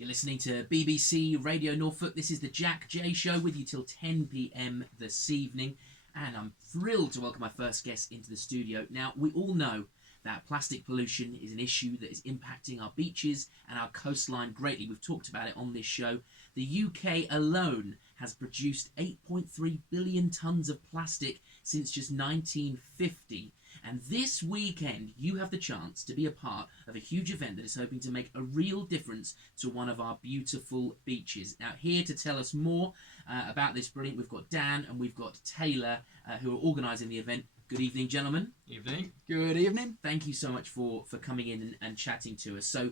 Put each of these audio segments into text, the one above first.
You're listening to BBC Radio Norfolk. This is the Jack J Show with you till 10 p.m. this evening. And I'm thrilled to welcome my first guest into the studio. Now, we all know that plastic pollution is an issue that is impacting our beaches and our coastline greatly. We've talked about it on this show. The UK alone has produced 8.3 billion tonnes of plastic since just 1950. And this weekend, you have the chance to be a part of a huge event that is hoping to make a real difference to one of our beautiful beaches. Now, here to tell us more about this brilliant, we've got Dan and we've got Taylor, who are organising the event. Good evening, gentlemen. Evening. Good evening. Thank you so much for coming in and chatting to us. So,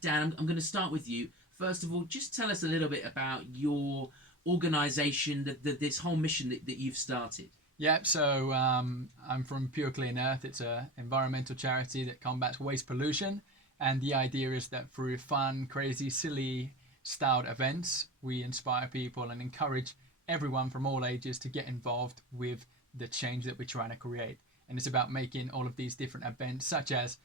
Dan, I'm going to start with you. First of all, just tell us a little bit about your organisation, this whole mission that you've started. Yep, so I'm from Pure Clean Earth. It's an environmental charity that combats waste pollution. And the idea is that through fun, crazy, silly styled events, we inspire people and encourage everyone from all ages to get involved with the change that we're trying to create. And it's about making all of these different events, such as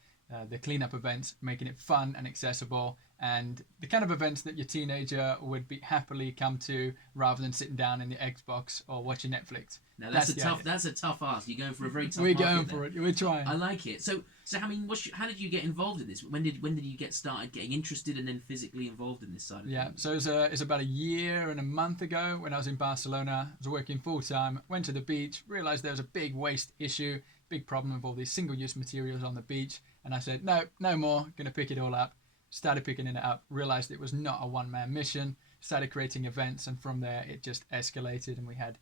the cleanup events, making it fun and accessible, and the kind of events that your teenager would be happily come to rather than sitting down in the Xbox or watching Netflix. Now that's a tough ask. You're going for a very tough. We're going for it. We're trying. I like it. So I mean, how did you get involved in this? When did you get started getting interested and then physically involved in this side of things? So it's about a year and a month ago when I was in Barcelona. I was working full time. Went to the beach, realised there was a big waste issue, big problem with all these single-use materials on the beach, and I said, no more. Going to pick it all up. Started picking it up. Realised it was not a one-man mission. Started creating events, and from there it just escalated, and we had,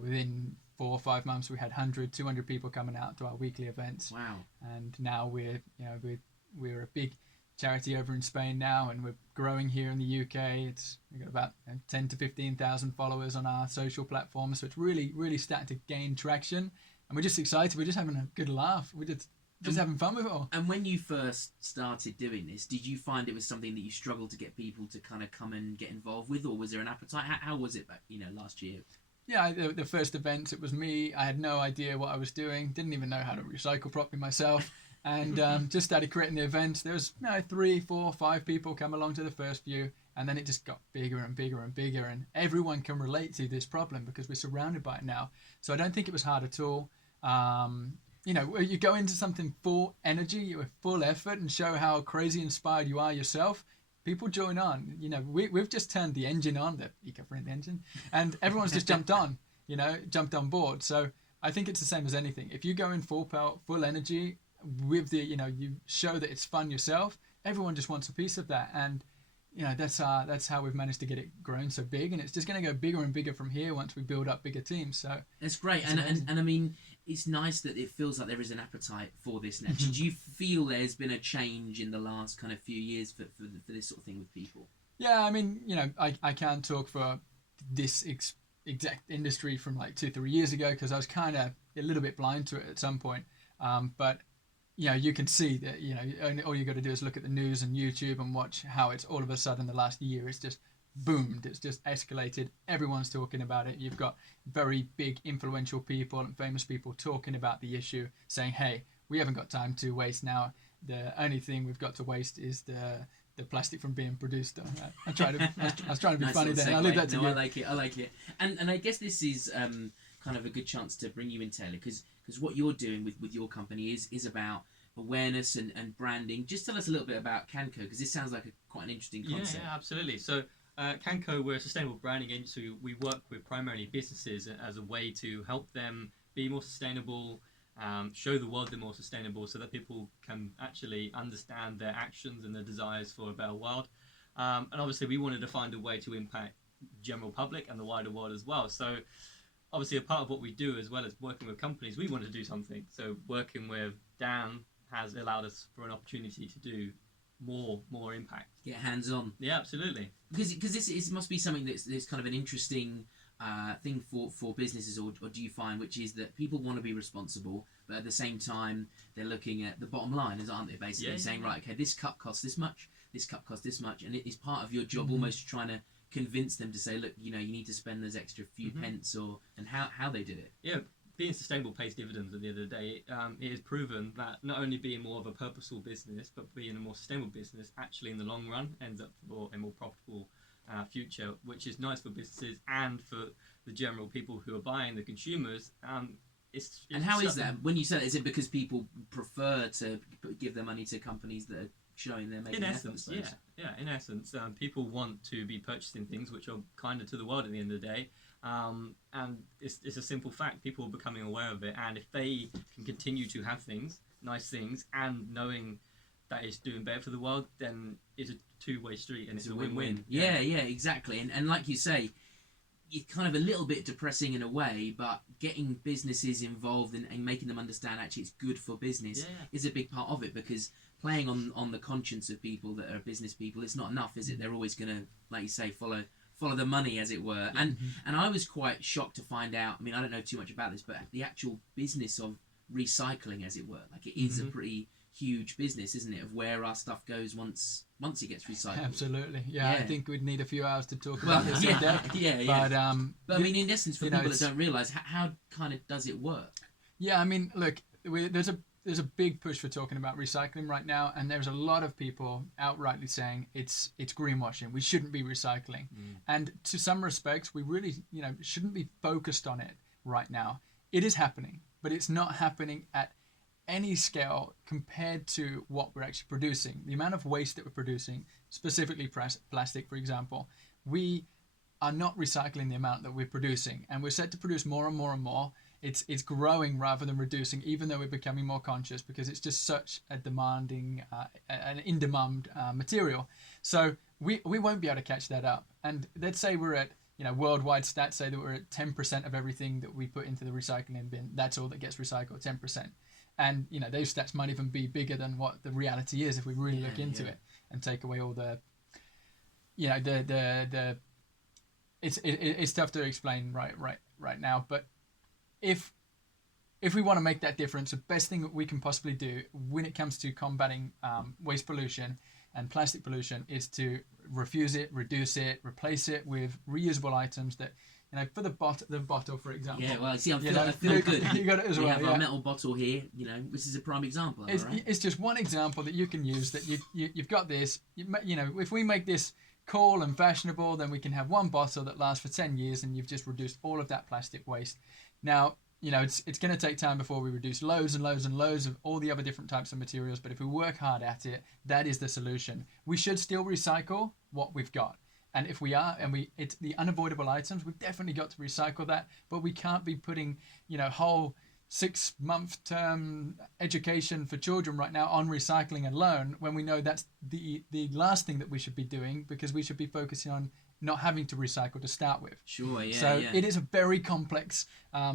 within 4 or 5 months, we had 100, 200 people coming out to our weekly events. Wow. And now we're a big charity over in Spain now, and we're growing here in the UK. We've got about 10 to 15,000 followers on our social platforms. So it's really, really starting to gain traction. And we're just excited. We're just having a good laugh. We're just having fun with it all. And when you first started doing this, did you find it was something that you struggled to get people to kind of come and get involved with, or was there an appetite? How was it back, last year? Yeah, the first event, it was me. I had no idea what I was doing. Didn't even know how to recycle properly myself. And just started creating the events. There was 3, 4, 5 people come along to the first few. And then it just got bigger and bigger and bigger. And everyone can relate to this problem because we're surrounded by it now. So I don't think it was hard at all. You go into something full energy, with full effort, and show how crazy inspired you are yourself. People join on. We've just turned the engine on, the eco-friendly engine, and everyone's just jumped on board. So I think it's the same as anything. If you go in full power, full energy, with you show that it's fun yourself, everyone just wants a piece of that. And that's how we've managed to get it grown so big, and it's just going to go bigger and bigger from here once we build up bigger teams. So it's great, and I mean, it's nice that it feels like there is an appetite for this now. Did you feel there's been a change in the last kind of few years for this sort of thing with people? Yeah, I mean, I can't talk for this exact industry from like 2-3 years ago because I was kind of a little bit blind to it at some point. But you can see that all you got to do is look at the news and YouTube and watch how it's all of a sudden the last year it's just boomed. It's just escalated. Everyone's talking about it. You've got very big influential people and famous people talking about the issue, saying, hey, we haven't got time to waste now. The only thing we've got to waste is the plastic from being produced. I was trying to be nice funny there. I'll leave that to you. I like it. And I guess this is kind of a good chance to bring you in, Taylor, because what you're doing with your company is about awareness and branding. Just tell us a little bit about Canco, because this sounds like quite an interesting concept. Yeah, absolutely. So Canco, we're a sustainable branding agency. We work with primarily businesses as a way to help them be more sustainable, show the world they're more sustainable so that people can actually understand their actions and their desires for a better world. And obviously we wanted to find a way to impact general public and the wider world as well. So obviously a part of what we do, as well as working with companies, we wanted to do something. So working with Dan has allowed us for an opportunity to do more impact. Get hands on. Yeah, absolutely. Because this must be something that's kind of an interesting thing for businesses, or do you find, which is that people want to be responsible, but at the same time they're looking at the bottom line, aren't they? Basically saying, right, okay, this cup costs this much, this cup costs this much, and it is part of your job almost trying to convince them to say, look, you need to spend those extra few pence, and how they do it. Yeah, being sustainable pays dividends at the end of the day. It is proven that not only being more of a purposeful business, but being a more sustainable business actually in the long run ends up for a more profitable future, which is nice for businesses and for the general people who are buying, the consumers. And how is that? When you say that, is it because people prefer to give their money to companies that are showing they're making efforts? Yeah. In essence, people want to be purchasing things which are kinder to the world at the end of the day. And it's a simple fact. People are becoming aware of it, and if they can continue to have things, nice things, and knowing that it's doing better for the world, then it's a two-way street, and it's a win-win. Yeah, exactly. And like you say, it's kind of a little bit depressing in a way, but getting businesses involved and making them understand actually it's good for business is a big part of it, because playing on the conscience of people that are business people, it's not enough, is it? They're always going to, like you say, follow the money, as it were. And I was quite shocked to find out, I mean, I don't know too much about this, but the actual business of recycling, as it were, like it is a pretty huge business, isn't it, of where our stuff goes once it gets recycled. Absolutely. Yeah, I think we'd need a few hours to talk about this in depth. But I mean, in essence, for people that don't realise, how kind of does it work? Yeah, I mean, look, there's a big push for talking about recycling right now, and there's a lot of people outrightly saying it's greenwashing. We shouldn't be recycling. And to some respects, we really, shouldn't be focused on it right now. It is happening, but it's not happening at any scale compared to what we're actually producing. The amount of waste that we're producing, specifically plastic, for example, we are not recycling the amount that we're producing, and we're set to produce more and more and more. It's growing rather than reducing, even though we're becoming more conscious, because it's just such a demanding, an in-demand material. So we won't be able to catch that up. And let's say we're at, worldwide stats say that we're at 10% of everything that we put into the recycling bin. That's all that gets recycled, 10%. And those stats might even be bigger than what the reality is if we really look into it and take away all the, it's tough to explain right now. But if we want to make that difference, the best thing that we can possibly do when it comes to combating waste pollution and plastic pollution is to refuse it, reduce it, replace it with reusable items that. For the bottle, for example. Yeah, well, see, I feel good. You got it as well. We have our metal bottle here. This is a prime example. It's just one example that you can use. That you've got this. If we make this cool and fashionable, then we can have one bottle that lasts for 10 years, and you've just reduced all of that plastic waste. Now, it's going to take time before we reduce loads and loads and loads of all the other different types of materials. But if we work hard at it, that is the solution. We should still recycle what we've got. And if we are, it's the unavoidable items, we've definitely got to recycle that. But we can't be putting, whole 6-month term education for children right now on recycling alone, when we know that's the last thing that we should be doing, because we should be focusing on not having to recycle to start with. Sure, yeah. So it is a very complex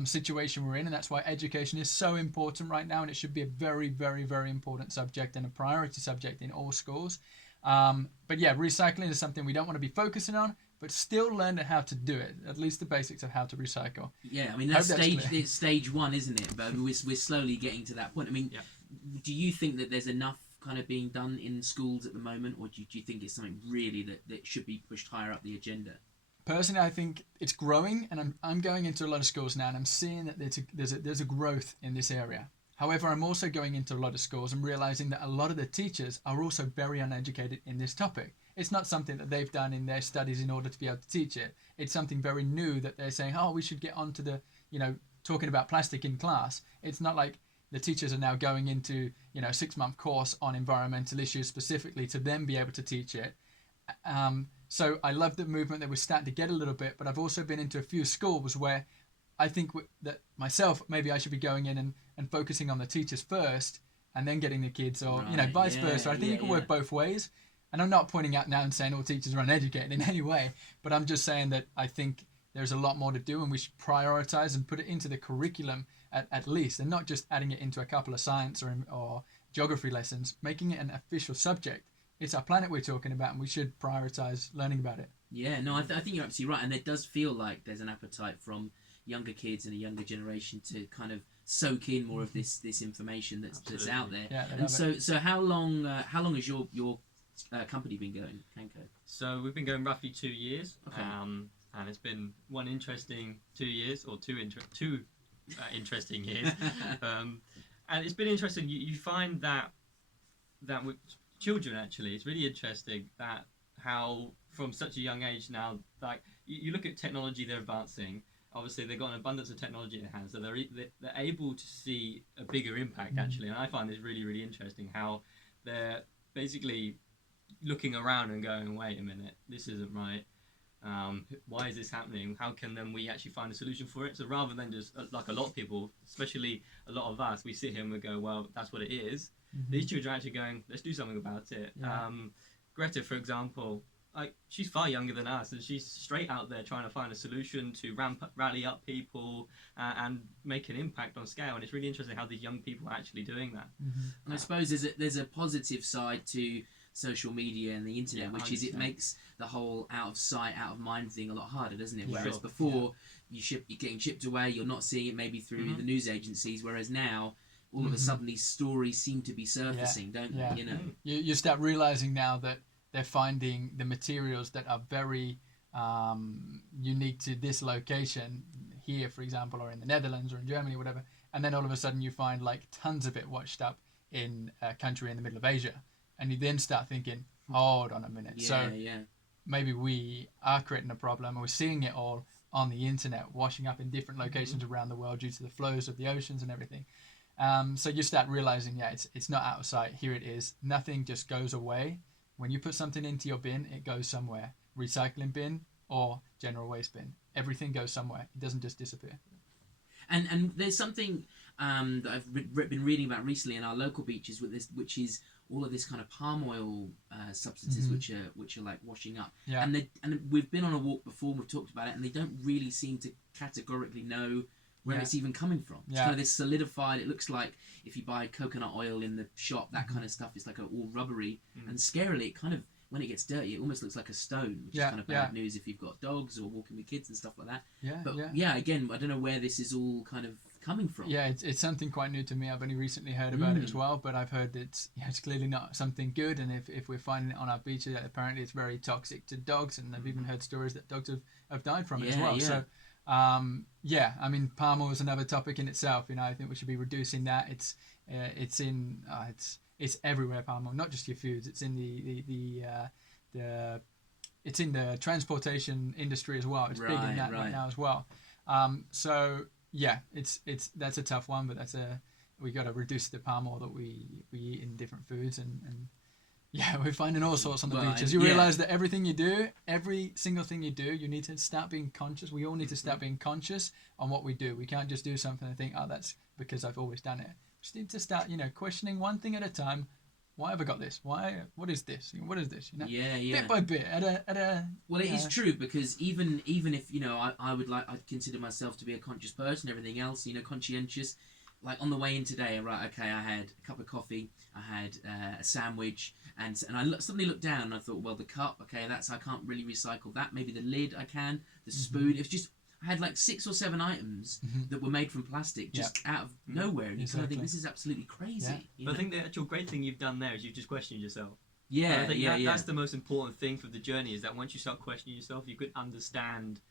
situation we're in, and that's why education is so important right now, and it should be a very, very, very important subject and a priority subject in all schools. But yeah, recycling is something we don't want to be focusing on, but still learn how to do it, at least the basics of how to recycle. Yeah, I mean, it's stage one, isn't it? But we're slowly getting to that point. I mean, do you think that there's enough kind of being done in schools at the moment, or do you think it's something really that should be pushed higher up the agenda? Personally, I think it's growing, and I'm going into a lot of schools now, and I'm seeing that there's a growth in this area. However, I'm also going into a lot of schools and realizing that a lot of the teachers are also very uneducated in this topic. It's not something that they've done in their studies in order to be able to teach it. It's something very new that they're saying, we should get onto the, talking about plastic in class. It's not like the teachers are now going into, a 6-month course on environmental issues specifically to then be able to teach it. So I love the movement that we're starting to get a little bit, but I've also been into a few schools where I think that myself, maybe I should be going in and focusing on the teachers first and then getting the kids, or vice versa. I think you can work both ways. And I'm not pointing out now and saying all teachers are uneducated in any way, but I'm just saying that I think there's a lot more to do, and we should prioritize and put it into the curriculum at least, and not just adding it into a couple of science or geography lessons, making it an official subject. It's our planet we're talking about, and we should prioritize learning about it. Yeah, no, I think you're absolutely right, and it does feel like there's an appetite from younger kids and a younger generation to kind of soak in more of this information that's out there. Yeah, and so how long has your company been going, Canco? So we've been going roughly 2 years. Okay. And it's been one interesting 2 years, or two interesting years. And it's been interesting. You find that with children, actually, it's really interesting that how from such a young age now, like you look at technology they're advancing. Obviously, they've got an abundance of technology in their hands, so they're able to see a bigger impact, actually. And I find this really, really interesting how they're basically looking around and going, wait a minute, this isn't right. Why is this happening? How can then we actually find a solution for it? So rather than just, like a lot of people, especially a lot of us, we sit here and we go, well, that's what it is. These children are actually going, let's do something about it. Yeah. Greta, for example, like she's far younger than us, and she's straight out there trying to find a solution to rally up people and make an impact on scale. And it's really interesting how these young people are actually doing that. And I suppose there's a positive side to social media and the internet, which is it makes the whole out of sight, out of mind thing a lot harder, doesn't it? Whereas before you're getting chipped away, you're not seeing it maybe through the news agencies, whereas now all of a sudden these stories seem to be surfacing, don't they? You know, you start realizing now that they're finding the materials that are very unique to this location here, for example, or in the Netherlands or in Germany or whatever, and then all of a sudden you find like tons of it washed up in a country in the middle of Asia, and you then start thinking, hold on a minute, maybe we are creating a problem, and we're seeing it all on the internet washing up in different locations around the world due to the flows of the oceans and everything. So you start realizing, it's not out of sight. Here it is. Nothing just goes away. When you put something into your bin, it goes somewhere. Recycling bin or general waste bin. Everything goes somewhere. It doesn't just disappear. And there's something that I've been reading about recently in our local beaches with this, which is all of this kind of palm oil substances which are like washing up. Yeah. And we've been on a walk before. We've talked about it, and they don't really seem to categorically know where it's even coming from. It's kind of this solidified. It looks like if you buy coconut oil in the shop, that kind of stuff is like all rubbery. And scarily, it kind of, when it gets dirty, it almost looks like a stone, which is kind of bad news if you've got dogs or walking with kids and stuff like that. Again, I don't know where this is all kind of coming from. It's something quite new to me. I've only recently heard about it as well, but I've heard it's clearly not something good, and if we're finding it on our beaches, apparently it's very toxic to dogs, and I've even heard stories that dogs have died from it as well. So I mean, palm oil is another topic in itself. I think we should be reducing that. It's everywhere, palm oil, not just your foods. It's in it's in the transportation industry as well. It's big in that right now as well. That's a tough one, but we got to reduce the palm oil that we eat in different foods, and we're finding all sorts on the beaches. You realize that everything you do, every single thing you do, you need to start being conscious. We all need to start being conscious on what we do. We can't just do something and think, oh, that's because I've always done it. We just need to start, questioning one thing at a time. Why have I got this? Why? What is this? What is this? Bit by bit. Well, it is true, because even if I'd consider myself to be a conscious person. Everything else, conscientious. Like on the way in today, I had a cup of coffee, I had a sandwich, and I suddenly looked down and I thought, well, the cup, I can't really recycle that. Maybe the lid I can, the spoon. It was just, I had like 6 or 7 items that were made from plastic just out of nowhere, and you kind of think, this is absolutely crazy. But I think the actual great thing you've done there is you've just questioned yourself. That's the most important thing for the journey, is that once you start questioning yourself, you could understand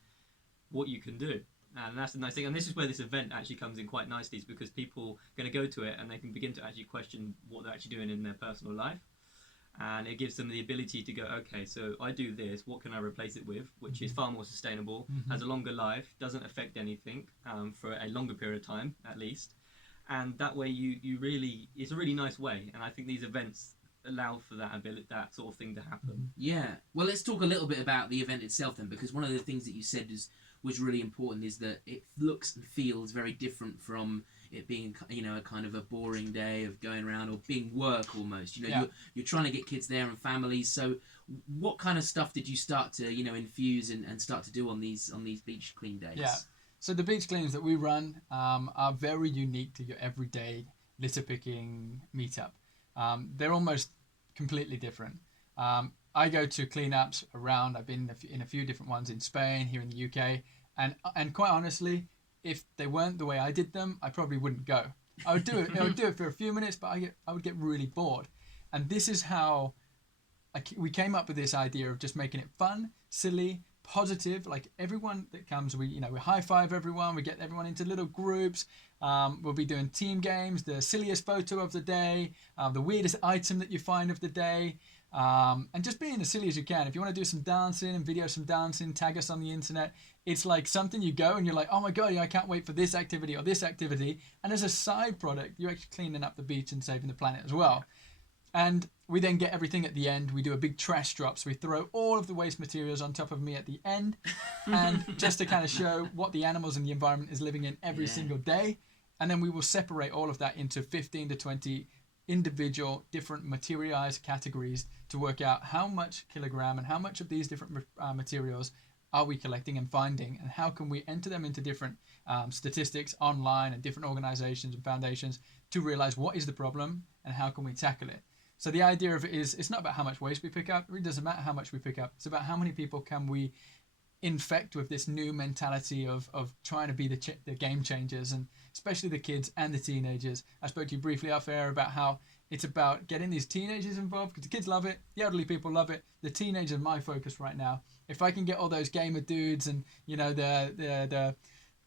what you can do. And that's the nice thing, and this is where this event actually comes in quite nicely, is because people are going to go to it and they can begin to actually question what they're actually doing in their personal life, and it gives them the ability to go, okay, so I do this, what can I replace it with, which is far more sustainable, has a longer life, doesn't affect anything for a longer period of time at least, and that way you really, it's a really nice way, and I think these events allow for that that sort of thing to happen. Well, let's talk a little bit about the event itself then, because one of the things that you said was really important, is that it looks and feels very different from it being, a kind of a boring day of going around, or being work almost. You're trying to get kids there and families. So what kind of stuff did you start to infuse and start to do on these beach clean days? So the beach cleans that we run are very unique to your everyday litter picking meetup. They're almost completely different. I go to cleanups around. I've been in a few different ones in Spain, here in the UK, and quite honestly, if they weren't the way I did them, I probably wouldn't go. I would do it for a few minutes, but I would get really bored. And this is how we came up with this idea of just making it fun, silly, positive. Like everyone that comes, we high five everyone. We get everyone into little groups. We'll be doing team games, the silliest photo of the day, the weirdest item that you find of the day, and just being as silly as you can. If you want to do some dancing and video some dancing, tag us on the internet. It's like something you go and you're like, oh my god, I can't wait for this activity or this activity. And as a side product, you're actually cleaning up the beach and saving the planet as well. And we then get everything at the end. We do a big trash drop. So we throw all of the waste materials on top of me at the end. And just to kind of show what the animals and the environment is living in every single day. And then we will separate all of that into 15 to 20 individual different materialized categories to work out how much kilogram and how much of these different materials are we collecting and finding, and how can we enter them into different statistics online and different organizations and foundations to realize what is the problem and how can we tackle it. So the idea of it is, it's not about how much waste we pick up. It really doesn't matter how much we pick up. It's about how many people can we infect with this new mentality of trying to be the game changers, and especially the kids and the teenagers. I spoke to you briefly off air about how it's about getting these teenagers involved, because the kids love it, the elderly people love it. The teenagers are my focus right now. If I can get all those gamer dudes and the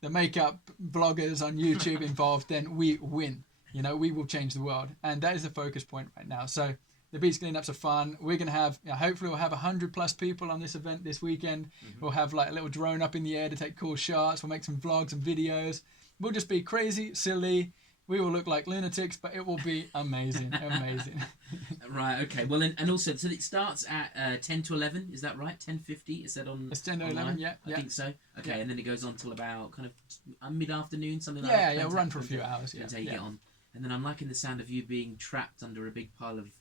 makeup bloggers on YouTube involved, then we win. We will change the world, and that is the focus point right now. So the beach cleanups are fun. We're going to have, hopefully we'll have 100+ people on this event this weekend. Mm-hmm. We'll have like a little drone up in the air to take cool shots. We'll make some vlogs and videos. We'll just be crazy, silly. We will look like lunatics, but it will be amazing, amazing. Right, okay. Well, and also, so it starts at 10 to 11, is that right? 10:50, is that on? It's 10 to 11, yeah. I think so. Okay, and then it goes on till about kind of mid-afternoon, something like that? Yeah, we'll run for a few hours, That's how you get on. And then I'm liking the sound of you being trapped under a big pile of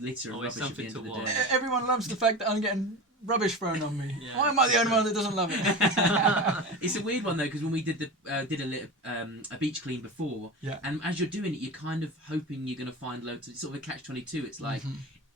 litter and rubbish at the end of the day. Everyone loves the fact that I'm getting rubbish thrown on me. Why am I the only one that doesn't love it? It's a weird one though, because when we did a beach clean before, and as you're doing it, you're kind of hoping you're going to find loads. It's sort of a catch-22. It's like,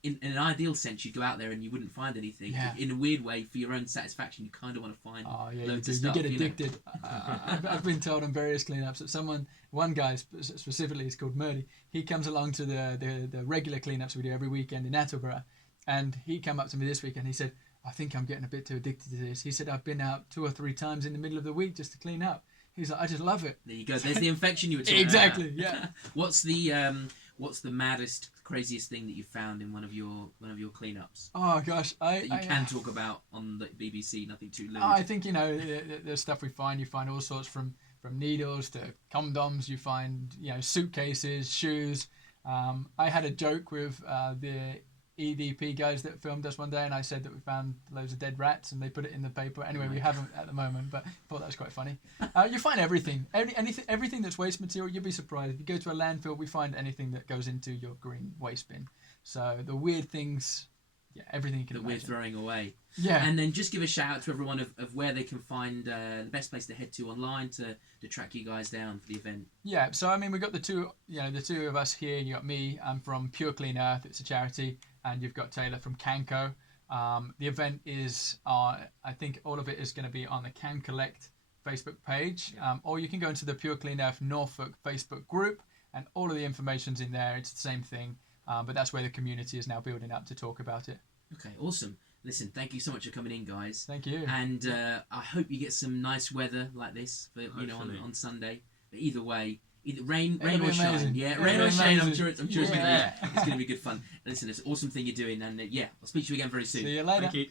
in an ideal sense, you'd go out there and you wouldn't find anything. In a weird way, for your own satisfaction, you kind of want to find loads of stuff. You get addicted. I've been told on various cleanups that one guy specifically is called Murdy. He comes along to the regular cleanups we do every weekend in Attleborough, and he came up to me this week and he said, I think I'm getting a bit too addicted to this. He said, I've been out 2 or 3 times in the middle of the week just to clean up. He's like, I just love it. There you go. There's the infection you were talking exactly, about. Yeah. What's the maddest, craziest thing that you found in one of your cleanups? Oh gosh, that you can talk about on the BBC. Nothing too lewd. I think the stuff we find. You find all sorts from needles to condoms. You find suitcases, shoes. I had a joke with the EDP guys that filmed us one day, and I said that we found loads of dead rats and they put it in the paper. Anyway, we haven't at the moment, but I thought that was quite funny. You find everything. Everything that's waste material, you'd be surprised. If you go to a landfill, we find anything that goes into your green waste bin. So the weird things, everything you can imagine. That we're throwing away. Yeah. And then just give a shout out to everyone of where they can find the best place to head to online to track you guys down for the event. Yeah, so I mean, we've got the two of us here. You got me. I'm from Pure Clean Earth. It's a charity. And you've got Taylor from Canco. The event is, I think all of it is going to be on the Can Collect Facebook page. Or you can go into the Pure Clean Earth Norfolk Facebook group, and all of the information's in there. It's the same thing, but that's where the community is now building up to talk about it. Okay, awesome. Listen, thank you so much for coming in, guys. Thank you. And I hope you get some nice weather like this for on Sunday. But either way, either rain or shine. Yeah, rain or shine. I'm sure it's going to be good fun. Listen, it's an awesome thing you're doing, and I'll speak to you again very soon. See you later. Thank you.